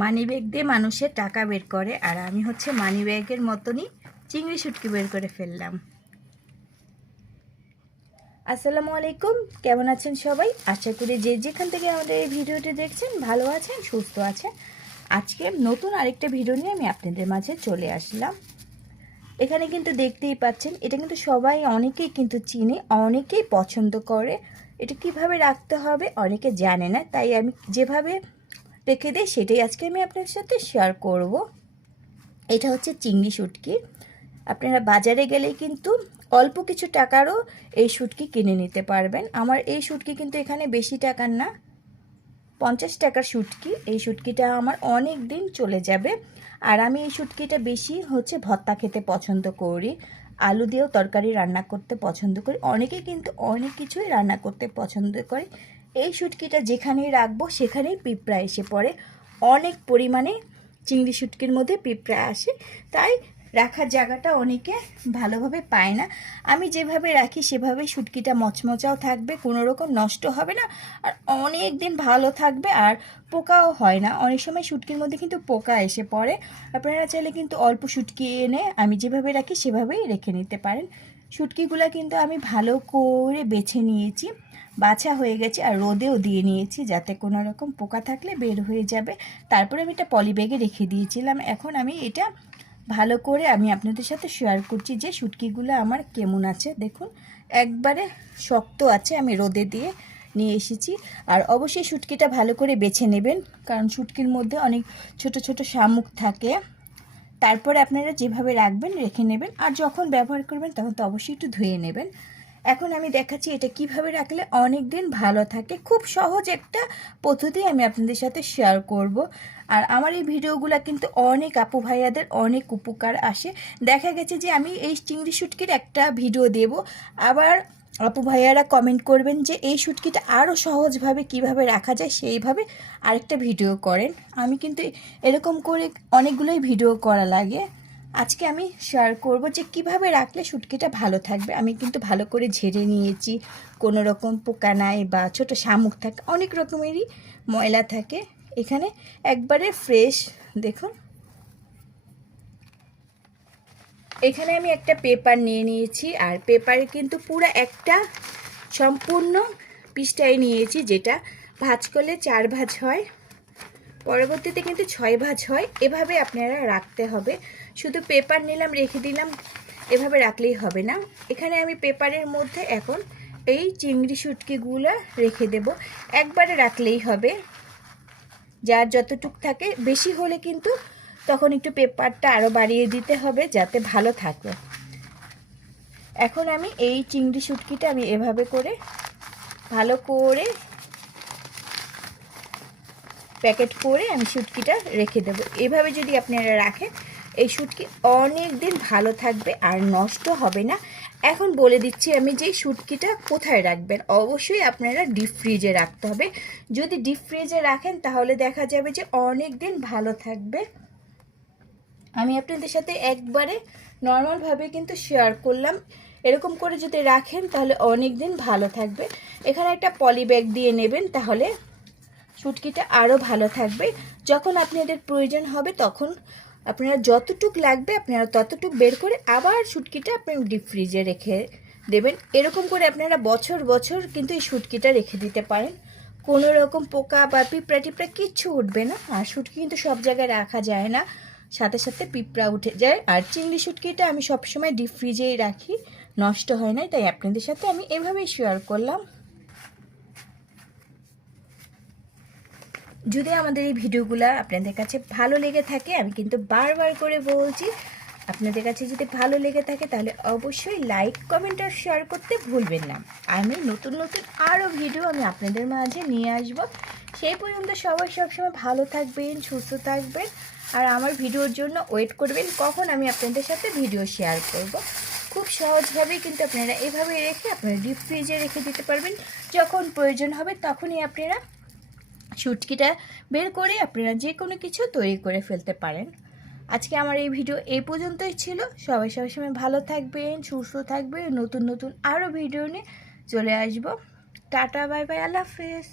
Money bag দিয়ে মানুষের টাকা বের করে আর আমি হচ্ছে মানি ব্যাগের মতনই চিংড়ি শুটকি বের করে ফেললাম। আসসালামু আলাইকুম, কেমন আছেন সবাই? আশা করি যে যেখান থেকে আমাদের এই ভিডিওটি দেখছেন ভালো আছেন, সুস্থ আছেন। আজকে নতুন আরেকটা ভিডিও নিয়ে আমি আপনাদের মাঝে চলে আসলাম। এখানে কিন্তু দেখতেই পাচ্ছেন, এটা কিন্তু সবাই অনেকেই কিন্তু চিনে, অনেকেই পছন্দ করে। এটা কীভাবে রাখতে হবে অনেকে জানে না, তাই আমি যেভাবে রেখে দিই, সেটাই আজকে আমি আপনাদের সাথে শেয়ার করব। এটা হচ্ছে চিংড়ি শুটকি। আপনারা বাজারে গেলেই কিন্তু অল্প কিছু টাকারও এই শুটকি কিনে নিতে পারবেন। আমার এই শুটকি কিন্তু এখানে বেশি টাকার না, পঞ্চাশ টাকার শুটকি। এই শুটকিটা আমার অনেক দিন চলে যাবে। আর আমি এই শুটকিটা বেশি হচ্ছে ভত্তা খেতে পছন্দ করি। আলু দিয়েও তরকারি রান্না করতে পছন্দ করি। অনেকে কিন্তু অনেক কিছুই রান্না করতে পছন্দ করে। এই শুটকিটা যেখানেই রাখব সেখানেই পিঁপড়া এসে পড়ে। অনেক পরিমাণে চিংড়ি শুটকির মধ্যে পিঁপড়া আসে। তাই রাখার জায়গাটা অনেকে ভালোভাবে পায় না। আমি যেভাবে রাখি সেভাবে শুটকিটা মচমচাও থাকবে, কোনো রকম নষ্ট হবে না। আর অনেক দিন ভালো থাকবে আর পোকাও হয় না। অনেক সময় শুটকির মধ্যে কিন্তু পোকা এসে পড়ে। আপনারা চাইলে কিন্তু অল্প শুটকি এনে আমি যেভাবে রাখি সেভাবেই রেখে নিতে পারেন। শুটকিগুলো কিন্তু আমি ভালো করে বেছে নিয়েছি, বাছা হয়ে গেছে আর রোদেও দিয়ে নিয়েছি যাতে কোনো রকম পোকা থাকলে বের হয়ে যাবে। তারপরে আমি এটা পলিব্যাগে রেখে দিয়েছিলাম। এখন আমি এটা ভালো করে আমি আপনাদের সাথে শেয়ার করছি যে শুটকিগুলো আমার কেমন আছে। দেখুন, একবারে শক্ত আছে, আমি রোদে দিয়ে নিয়ে এসেছি। আর অবশ্যই শুটকিটা ভালো করে বেছে নেবেন, কারণ শুটকির মধ্যে অনেক ছোট ছোট শামুক থাকে। তারপরে আপনারা যেভাবে রাখবেন, রেখে নেবেন। আর যখন ব্যবহার করবেন, তখন তো অবশ্যই একটু ধুয়ে নেবেন। এখন আমি দেখাচ্ছি এটা কীভাবে রাখলে অনেক দিন ভালো থাকে। খুব সহজ একটা পদ্ধতি আমি আপনাদের সাথে শেয়ার করব। আর আমার এই ভিডিওগুলো কিন্তু অনেক আপু ভাইয়াদের অনেক উপকার আসে। দেখা গেছে যে আমি এই চিংড়ি শুটকির একটা ভিডিও দেব। আবার আপু ভাইয়ারা কমেন্ট করবেন যে এই শুটকিটা আরও সহজভাবে কীভাবে রাখা যায় সেইভাবে আরেকটা ভিডিও করেন। আমি কিন্তু এরকম করে অনেকগুলোই ভিডিও করা লাগে। আজকে আমি শেয়ার করব যে কীভাবে রাখলে শুটকিটা ভালো থাকবে। আমি কিন্তু ভালো করে ঝেড়ে নিয়েছি। কোনো রকম পোকা নাই বা ছোট শামুক থাকে, অনেক রকমেরই ময়লা থাকে। এখানে একবারে ফ্রেশ দেখুন। এখানে আমি একটা পেপার নিয়ে নিয়েছি আর পেপারে কিন্তু পুরো একটা সম্পূর্ণ পিসটাই নিয়েছি যেটা ভাজ করলে চার ভাজ হয়। পরবর্তীতে কিন্তু ছয় ভাজ হয়। এভাবে আপনারা রাখতে হবে। শুধু পেপার নিলাম, রেখে দিলাম, এভাবে রাখলেই হবে না। এখানে আমি পেপারের মধ্যে এখন এই চিংড়ি শুটকিগুলো রেখে দেব। একবারে রাখলেই হবে। যার যতটুক থাকে, বেশি হলে কিন্তু তখন একটু পেপারটা আরও বাড়িয়ে দিতে হবে, যাতে ভালো থাকে। এখন আমি এই চিংড়ি শুটকিটা আমি এভাবে করে ভালো করে প্যাকেট করে আমি শুটকিটা রেখে দেবো। এভাবে যদি আপনারা রাখেন, এই শুটকি অনেক দিন ভালো থাকবে আর নষ্ট হবে না। এখন বলে দিচ্ছি আমি যে শুটকিটা কোথায় রাখবেন? অবশ্যই আপনারা ডিপ ফ্রিজে রাখতে হবে। যদি ডিপ ফ্রিজে রাখেন, তাহলে দেখা যাবে যে অনেক দিন ভালো থাকবে। আমি আপনাদের সাথে একবারে নর্মালভাবে কিন্তু শেয়ার করলাম। এরকম করে যদি রাখেন, তাহলে অনেক দিন ভালো থাকবে। এখানে একটা পলি ব্যাগ দিয়ে নেবেন, তাহলে শুটকিটা আরও ভালো থাকবে। যখন আপনাদের প্রয়োজন হবে, তখন আপনারা যতটুক লাগবে, আপনারা ততটুক বের করে আবার শুটকিটা আপনি ডিপ ফ্রিজে রেখে দেবেন। এরকম করে আপনারা বছর বছর কিন্তু এই শুটকিটা রেখে দিতে পারেন। কোনো রকম পোকা বা পিঁপড়া টিপড়া কিচ্ছু উঠবে না। আর শুটকি কিন্তু সব জায়গায় রাখা যায় না। সাথে সাথে পিঁপড়া উঠে যায়। আর চিংড়ি শুটকিটা আমি সবসময় ডিপ ফ্রিজেই রাখি। নষ্ট হয় না তাই আপনাদের সাথে আমি এভাবেই শেয়ার করলাম। যদি আমাদের এই ভিডিওগুলো আপনাদের কাছে ভালো লেগে থাকে, আমি কিন্তু বারবার করে বলছি, আপনাদের কাছে যদি ভালো লেগে থাকে তাহলে অবশ্যই লাইক কমেন্ট আর শেয়ার করতে ভুলবেন না। আমি নতুন নতুন আরও ভিডিও আমি আপনাদের মাঝে নিয়ে আসব। সেই পর্যন্ত সবাই সবসময় ভালো থাকবেন, সুস্থ থাকবেন, আর আমার ভিডিওর জন্য ওয়েট করবেন, কখন আমি আপনাদের সাথে ভিডিও শেয়ার করব। খুব সহজভাবেই কিন্তু আপনারা এভাবে রেখে আপনারা ডিপ ফ্রিজে রেখে দিতে পারবেন। যখন প্রয়োজন হবে তখনই আপনারা শুটকিটা বের করে আপনারা যে কোনো কিছু তৈরি করে ফেলতে পারেন। আজকে আমার এই ভিডিও এই পর্যন্তই ছিল। সবাই সবাই সময় ভালো থাকবেন, সুস্থ থাকবেন। নতুন নতুন আরও ভিডিও নিয়ে চলে আসব। টাটা, বাই বাই, আল্লাহ হাফেজ।